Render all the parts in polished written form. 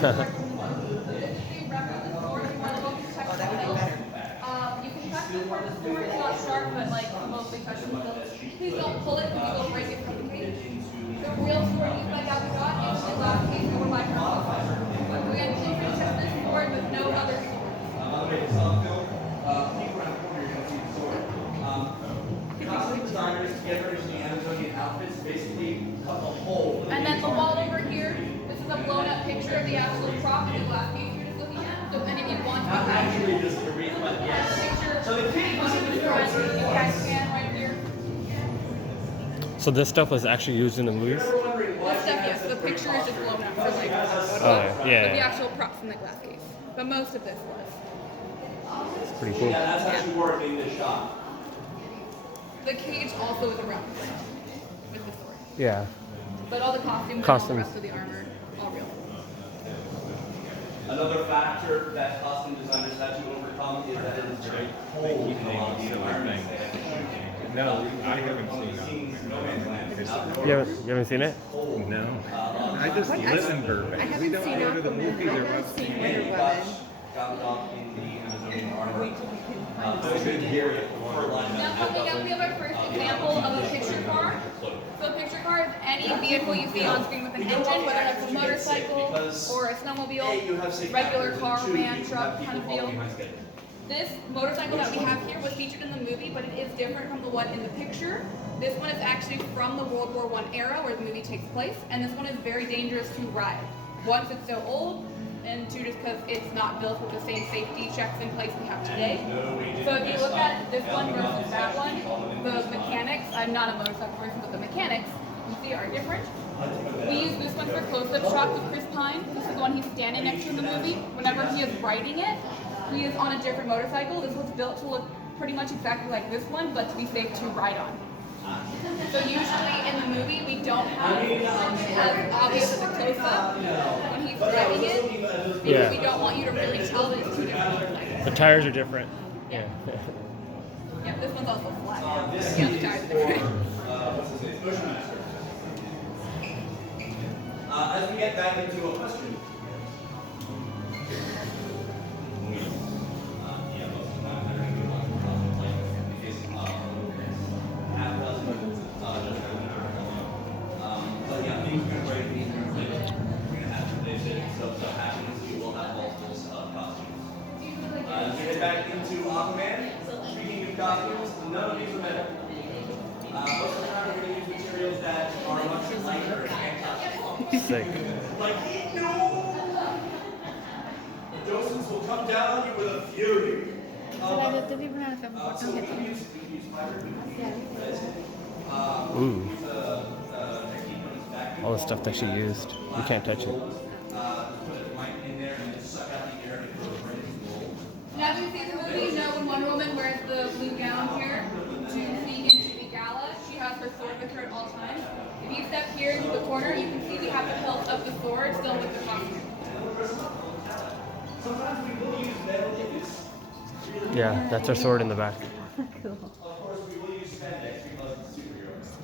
You can touch this part of the sword. It's not sharp, but like mostly touch the hilt. Please don't pull it because you will break it from the cage. The real sword used by Gal Gadot is the last case over by her. We had different test this sword with no other sword. Costume designers together in the Amazonian outfits basically cut a hole. And then the wall over here, this is a blown up picture of the actual prop in the glass case you're just looking at. So if any of you want to Actually, just to read, but yes. So the cage was in the front, you guys can right here. So this stuff was actually used in the movies? This stuff, yes, the picture is just blown up for like Oh, but the yeah. actual props in the glass case. But most of this was. It's pretty cool. Yeah, that's actually working this shot. The cage also is around the frame with the sword. Yeah. But all the costumes and all the Costumes. rest of the armor, all real. Another factor that costume designers had to overcome is that it is very cold in a lot of the environments. No, I haven't seen You haven't seen it? No. I just live in Burbank. We don't go to the movies or watch TV. Gal Gadot in the Amazonian armor. Those in here for Now coming up, we have our first example of a picture car. So a picture car is any vehicle you see on screen with an engine, whether that's a motorcycle or a snowmobile, regular car, van, truck kind of deal. This motorcycle that we have here was featured in the movie, but it is different from the one in the picture. This one is actually from the World War I era where the movie takes place, and this one is very dangerous to ride. One, it's so old, and two, just because it's not built with the same safety checks in place we have today. So if you look at this one versus that one, the mechanics, I'm not a motorcycle person, but the mechanics, you see, are different. We use this one for close-up shots of Chris Pine. This is the one he's standing next to in the movie. Whenever he is riding it, he is on a different motorcycle. This was built to look pretty much exactly like this one, but to be safe to ride on. So usually in the movie, we don't have as obvious as a close-up when he's driving it, because we don't want you to really tell that it's two different motorcycles. The tires are different. Yeah. Yeah, this one's also flat. Yeah, the tires are different. As we get back into a question. Back into Aquaman. Speaking of costumes, none of these are metal. Most of the time, we're going to use materials that are much lighter and anti. Sick. Like, no! The docents will come down on you with a fury. Ooh. All the stuff that she used. You can't touch it. Now that you've seen the movie, you know when Wonder Woman wears the blue gown here to sneak into the gala, she has her sword with her at all times. If you step here into the corner, you can see we have the hilt of the sword still with the costume. Sometimes we will use metal if it's really. Yeah, that's her sword in the back. Of course, we will use spandex because it's superheroes.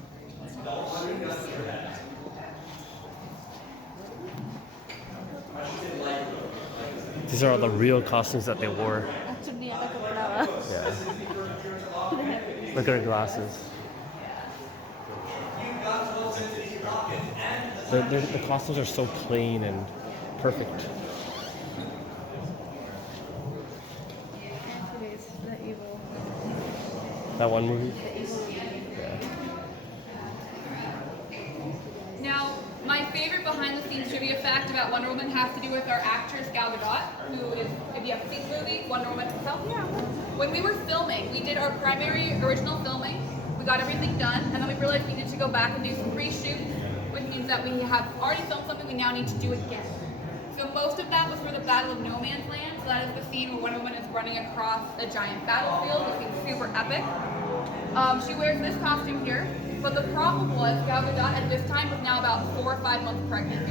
Don't underestimate that. These are all the real costumes that they wore. Yeah. Look at her glasses. The costumes are so clean and perfect. That one movie? Yeah. Now, my favorite behind-the-scenes trivia fact about Wonder Woman has to do with our actress Gal Gadot, who is, if you haven't seen the movie, Wonder Woman herself. Yeah. When we were filming, we did our primary original filming. We got everything done, and then we realized we needed to go back and do some reshoots, which means that we have already filmed something we now need to do again. So most of that was for the Battle of No Man's Land. So that is the scene where Wonder Woman is running across a giant battlefield, looking super epic. She wears this costume here, but the problem was Gal Gadot at this time was now about 4 or 5 months pregnant.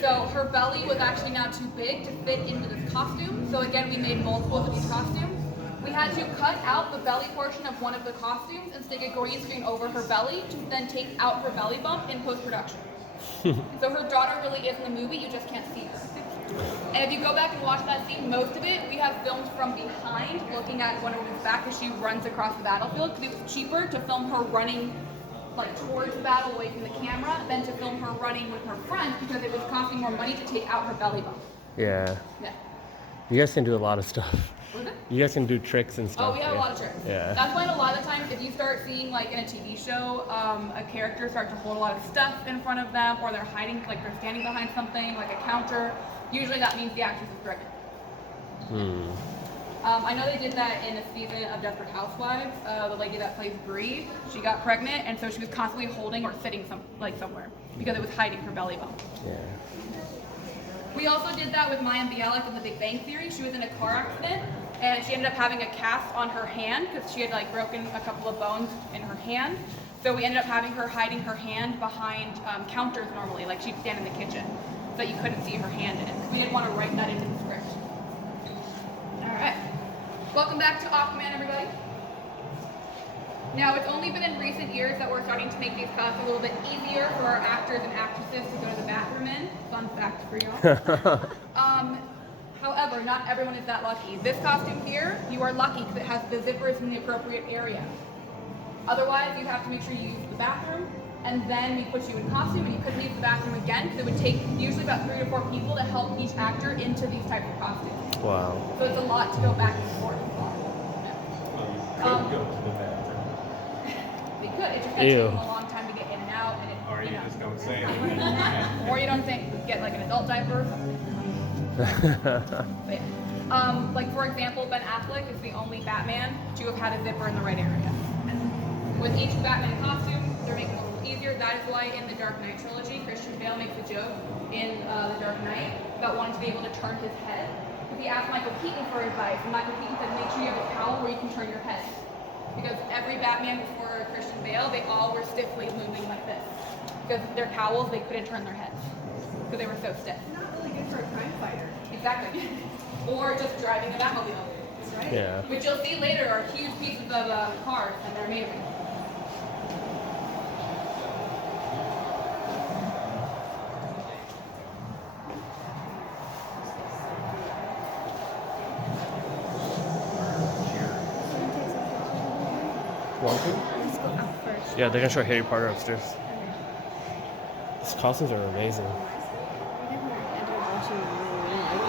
So her belly was actually now too big to fit into this costume. So again, we made multiples of these costumes. We had to cut out the belly portion of one of the costumes and stick a green screen over her belly to then take out her belly bump in post-production. So her daughter really is in the movie, you just can't see her. And if you go back and watch that scene, most of it we have filmed from behind, looking at Wonder Woman's back as she runs across the battlefield, because it was cheaper to film her running like towards the battle away from the camera than to film her running with her front, because it was costing more money to take out her belly bump. Yeah. Yeah. You guys can do a lot of stuff. What was it? You guys can do tricks and stuff. Oh, we have a lot of tricks. Yeah. That's why a lot of the times, if you start seeing like in a TV show, a character start to hold a lot of stuff in front of them, or they're hiding, like they're standing behind something, like a counter, usually that means the actress is pregnant. I know they did that in a season of Desperate Housewives. The lady that plays Bree, she got pregnant, and so she was constantly holding or sitting somewhere because it was hiding her belly bump. Yeah. We also did that with Mayim Bialik in The Big Bang Theory. She was in a car accident, and she ended up having a cast on her hand because she had like broken a couple of bones in her hand. So we ended up having her hiding her hand behind counters normally, like she'd stand in the kitchen, so that you couldn't see her hand in it. We didn't want to write that into the script. All right. Welcome back to Aquaman, everybody. Now, it's only been in recent years that we're starting to make these costumes a little bit easier for our actors and actresses to go to the bathroom in. Fun fact for y'all. However, not everyone is that lucky. This costume here, you are lucky because it has the zippers in the appropriate area. Otherwise, you'd have to make sure you use the bathroom, and then we put you in costume, and you couldn't leave the bathroom again because it would take usually about 3 to 4 people to help each actor into these types of costumes. Wow. So it's a lot to go back and forth. Could go to the bathroom. They could. It's just going to Ew. take them a long time to get in and out. And it, Or you know. just don't say anything. Or you don't think get like an adult diaper or something. But yeah. Like for example, Ben Affleck is the only Batman to have had a zipper in the right area. With each Batman costume, they're making it a little easier. That is why in the Dark Knight trilogy, Christian Bale makes a joke in The Dark Knight about wanting to be able to turn his head. He asked Michael Keaton for advice, and Michael Keaton said, make sure you have a towel where you can turn your head. Because every Batman before Christian Bale, they all were stiffly moving like this. Because their towels, they couldn't turn their heads. Because they were so stiff. Not really good for a crime fighter. Exactly. Or just driving a Batmobile. Right? Yeah. Which you'll see later are huge pieces of cars, and they're amazing. Want to? Let's go up first. Yeah, they're gonna show Harry Potter upstairs. These costumes are amazing.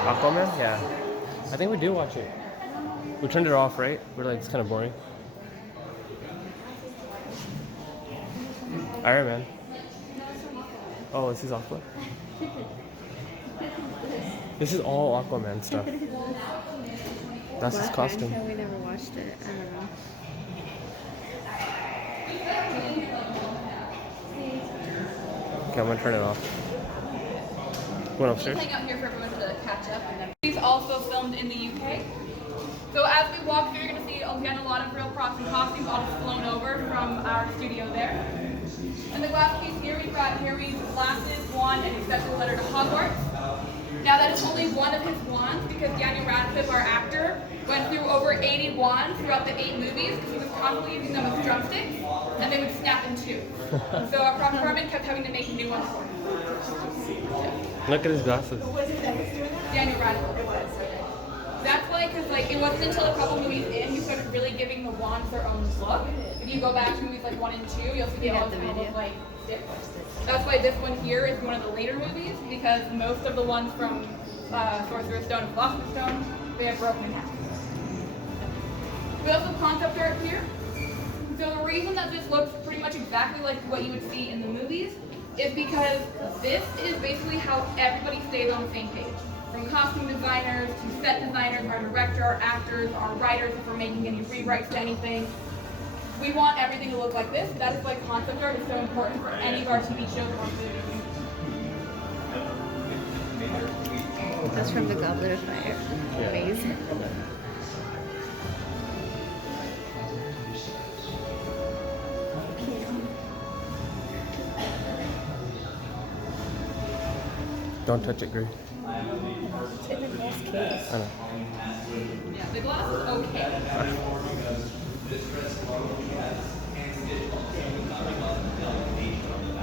Aquaman? Yeah. I think we do watch it. We turned it off, right? We're like, it's kind of boring. Iron Man. Oh, this is Aqua? This is all Aquaman stuff. That's his costume. We never watched it. I don't know. Okay, I'm gonna turn it off. Going upstairs? Hang out here for everyone to catch up. And then he's also filmed in the UK. So as we walk through, you're going to see again a lot of real props and costumes all just flown over from our studio there. And the glass piece here, we've got Harry's glasses, wand, and accessory letter to Hogwarts. Now that is only one of his wands because Daniel Radcliffe, our actor, went through over 80 wands throughout the 8 movies because he was constantly using them as drumsticks, and they would snap in two. So our prop department kept having to make new ones for him. Look at his glasses. Daniel Radcliffe. That's why, because like it wasn't until a couple movies in you started really giving the wands their own look. If you go back to movies like 1 and 2, you'll see they have all the kind of look video. like stick. That's why this one here is one of the later movies because most of the ones from Sorcerer's Stone and Philosopher's Stone they have broken in half. We also have concept art here. So the reason that this looks pretty much exactly like what you would see in the movies is because this is basically how everybody stays on the same page. From costume designers to set designers, our director, our actors, our writers, if we're making any rewrites to anything. We want everything to look like this. That is why concept art is so important for any of our TV shows or movies. That's from the Goblet of Fire. Yeah. Amazing. Don't touch it, Gray. It's in the glass case. I know. Yeah, the glass is okay.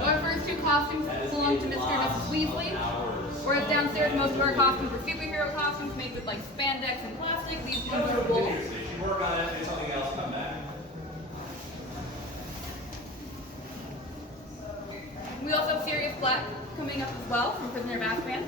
Our first two costumes belong to Mr. and Mrs. Weasley. Whereas downstairs, most of our costumes are superhero costumes made with like spandex and plastic. These ones are wool. So you work on it, and something else come back. We also have Sirius Black coming up as well from Prisoner of Azkaban.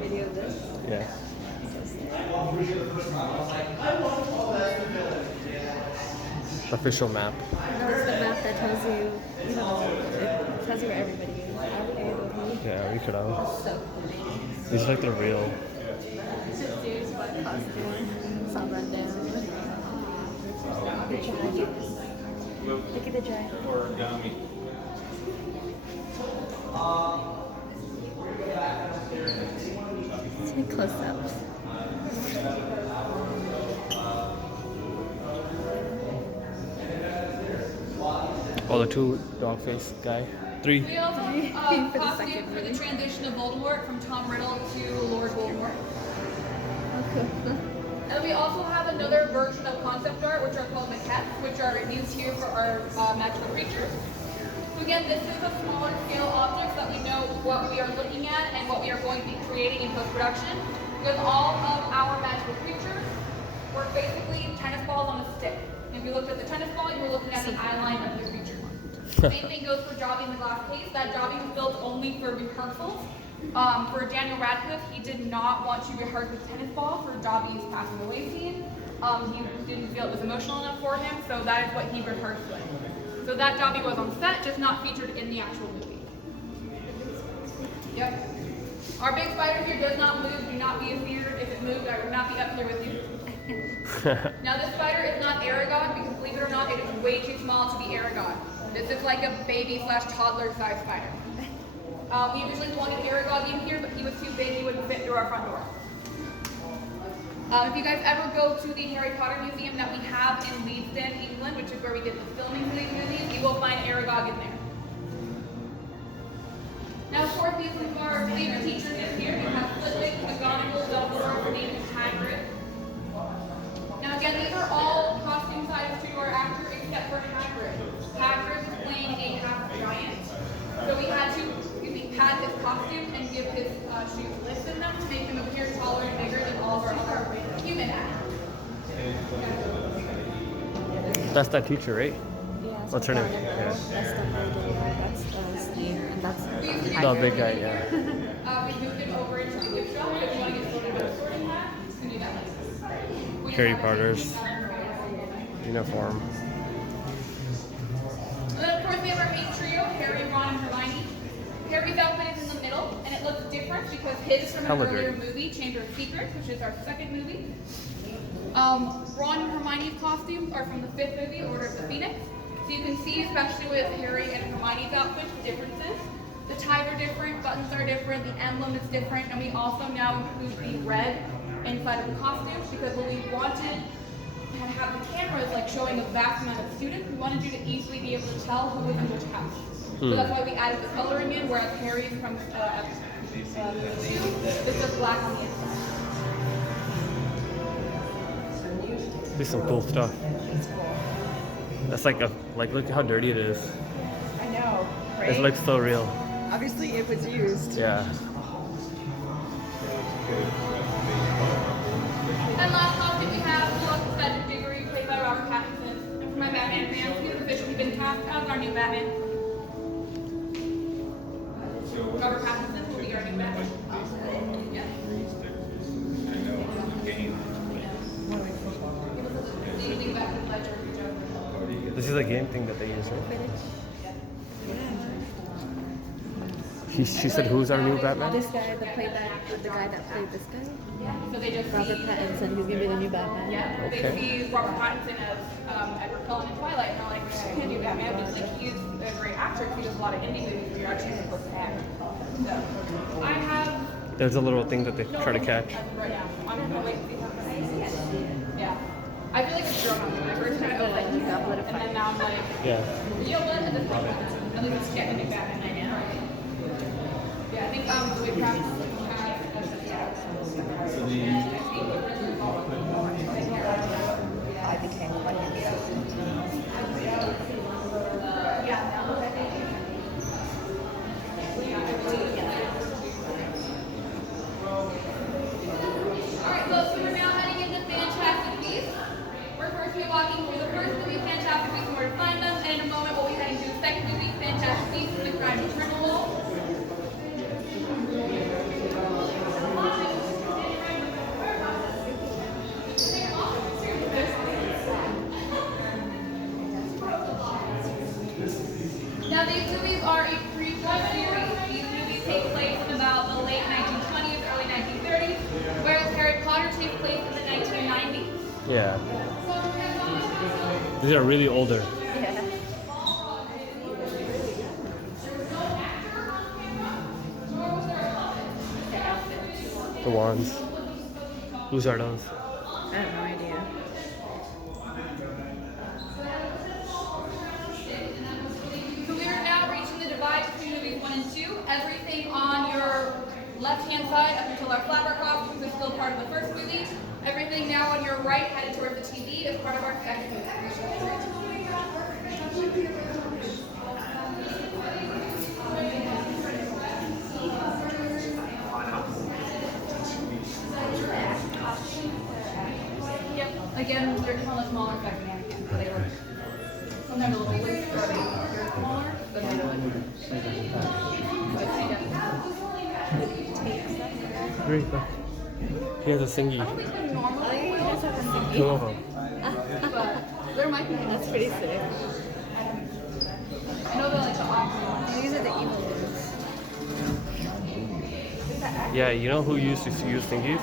Video of this. Yeah. Official map. That's the map that tells you, you know, it tells you where everybody is. Yeah, we could have. So funny. These are like the real. Serious Black costume. It's all run down. The dragon. Look at the dragon. Origami. Take close-ups. Oh, the two dog face guy. Three. We also For the have costumes second for the movie. transition of Voldemort from Tom Riddle to Lord Voldemort. And we also have another version of concept art, which are called maquettes, which are used here for our magical creatures. So again, this is a smaller scale object that we know what we are looking at and what we are going to be creating in post-production. Because all of our magical creatures were basically tennis balls on a stick. And if you looked at the tennis ball, you were looking at the eye line of the creature. Same thing goes for Dobby in the glass case. That Dobby was built only for rehearsals. For Daniel Radcliffe, he did not want to rehearse with tennis ball for Dobby's passing away scene. He didn't feel it was emotional enough for him, so that is what he rehearsed with. So that Dobby was on set, just not featured in the actual movie. Yep. Our big spider here does not move. Do not be afeared. If it moved, I would not be up here with you. Now this spider is not Aragog because believe it or not, it is way too small to be Aragog. This is like a baby / toddler size spider. We originally wanted Aragog in here, but he was too big, he wouldn't fit through our front door. If you guys ever go to the Harry Potter Museum that we have in Leedston, England, which is where we did the filming for these movies, you will find Aragog in there. Now, of course, these are our favorite teachers in here. We have Flitwick, McGonagall, Dumbledore, Hermione, and Hagrid. Now, again, these are all costume sizes to our actor except for Hagrid. Hagrid was playing a half giant, so we had to pad his costume and give his shoes lifts in them to make him appear taller and bigger than all of our other human actors. That's that teacher, right? Yeah, What's her name? That's Dumbledore. That's Snape, and that's The big guy, yeah. We moved him over into the gift shop. If you want to get sorted with sorting hat, you can do that later. Harry Potter's uniform. And then, of course, we have our main trio, Harry, Ron, and Hermione. Harry's outfit is in the middle, and it looks different because his is from an Hella earlier dirty. movie, Chamber of Secrets, which is our second movie. Ron and Hermione's costumes are from the fifth movie, Order of the Phoenix. So you can see, especially with Harry and Hermione's outfits, the differences. The ties are different, buttons are different, the emblem is different, and we also now include the red inside of the costumes because when we wanted to have the cameras like showing a vast amount of students, we wanted you to easily be able to tell who was in which house. So that's why we added the coloring in, whereas Harry's from movie 2, this is black on the inside. There's some cool stuff. That's like look how dirty it is. I know, right? It looks so real. Obviously, it was used. Yeah. And last costume we have Lucky Cedric Diggory, played by Robert Pattinson. And for my Batman fans, he's officially been cast as our new Batman. Robert Pattinson will be our new Batman. Yeah. He was leading back to the ledger of Joker. This is a game thing that they use, right? She said, "Who's our new Batman?" this guy that played the guy that played this guy, So they just Robert see, Pattinson. He's gonna be the new Batman. yeah, Okay. they see Robert Pattinson as Edward Cullen in Twilight, and they're like, I can't do Batman, but like he's a great actor. He does a lot of indie movies where you're actually supposed to act. So I have There's a little thing that they try to catch. Right now, I'm gonna wait and see how it goes. Yeah. I feel like it's grown on me. When I first tried it, I was like, and then now I'm like, Yeah. you know what? At this point, at least it's getting me back. Yeah, I think the way practice I became like an assistant. Alright, so we're now heading into Fantastic Beasts. We're first be walking through the first movie, Fantastic Beasts, and where to find them, and in a moment we'll be heading to the second movie, Fantastic Beasts and the Crime of Grindelwald. Now these movies are a prequel series. These movies take place in about the late 1920s, early 1930s, whereas Harry Potter takes place in the 1990s. Yeah. These are really older. Yeah. The wands. Whose are those? I have no idea. So we are now reaching the divide between movies 1 and 2. Everything on your left-hand side up until our flapper costumes is still part of the first movie. Everything now on your right headed towards the TV is part of our second movie. Yep. Again, they're just on the smaller second mannequin, so they look sometimes a little bigger or they're smaller, but they don't. Great. He has a thingy. I don't think they're normally, He does have a thingy. Two of them. but there might be. That's pretty sick. I know they're like the opposite ones. These are the evil ones. Yeah, you know who used to use thingies?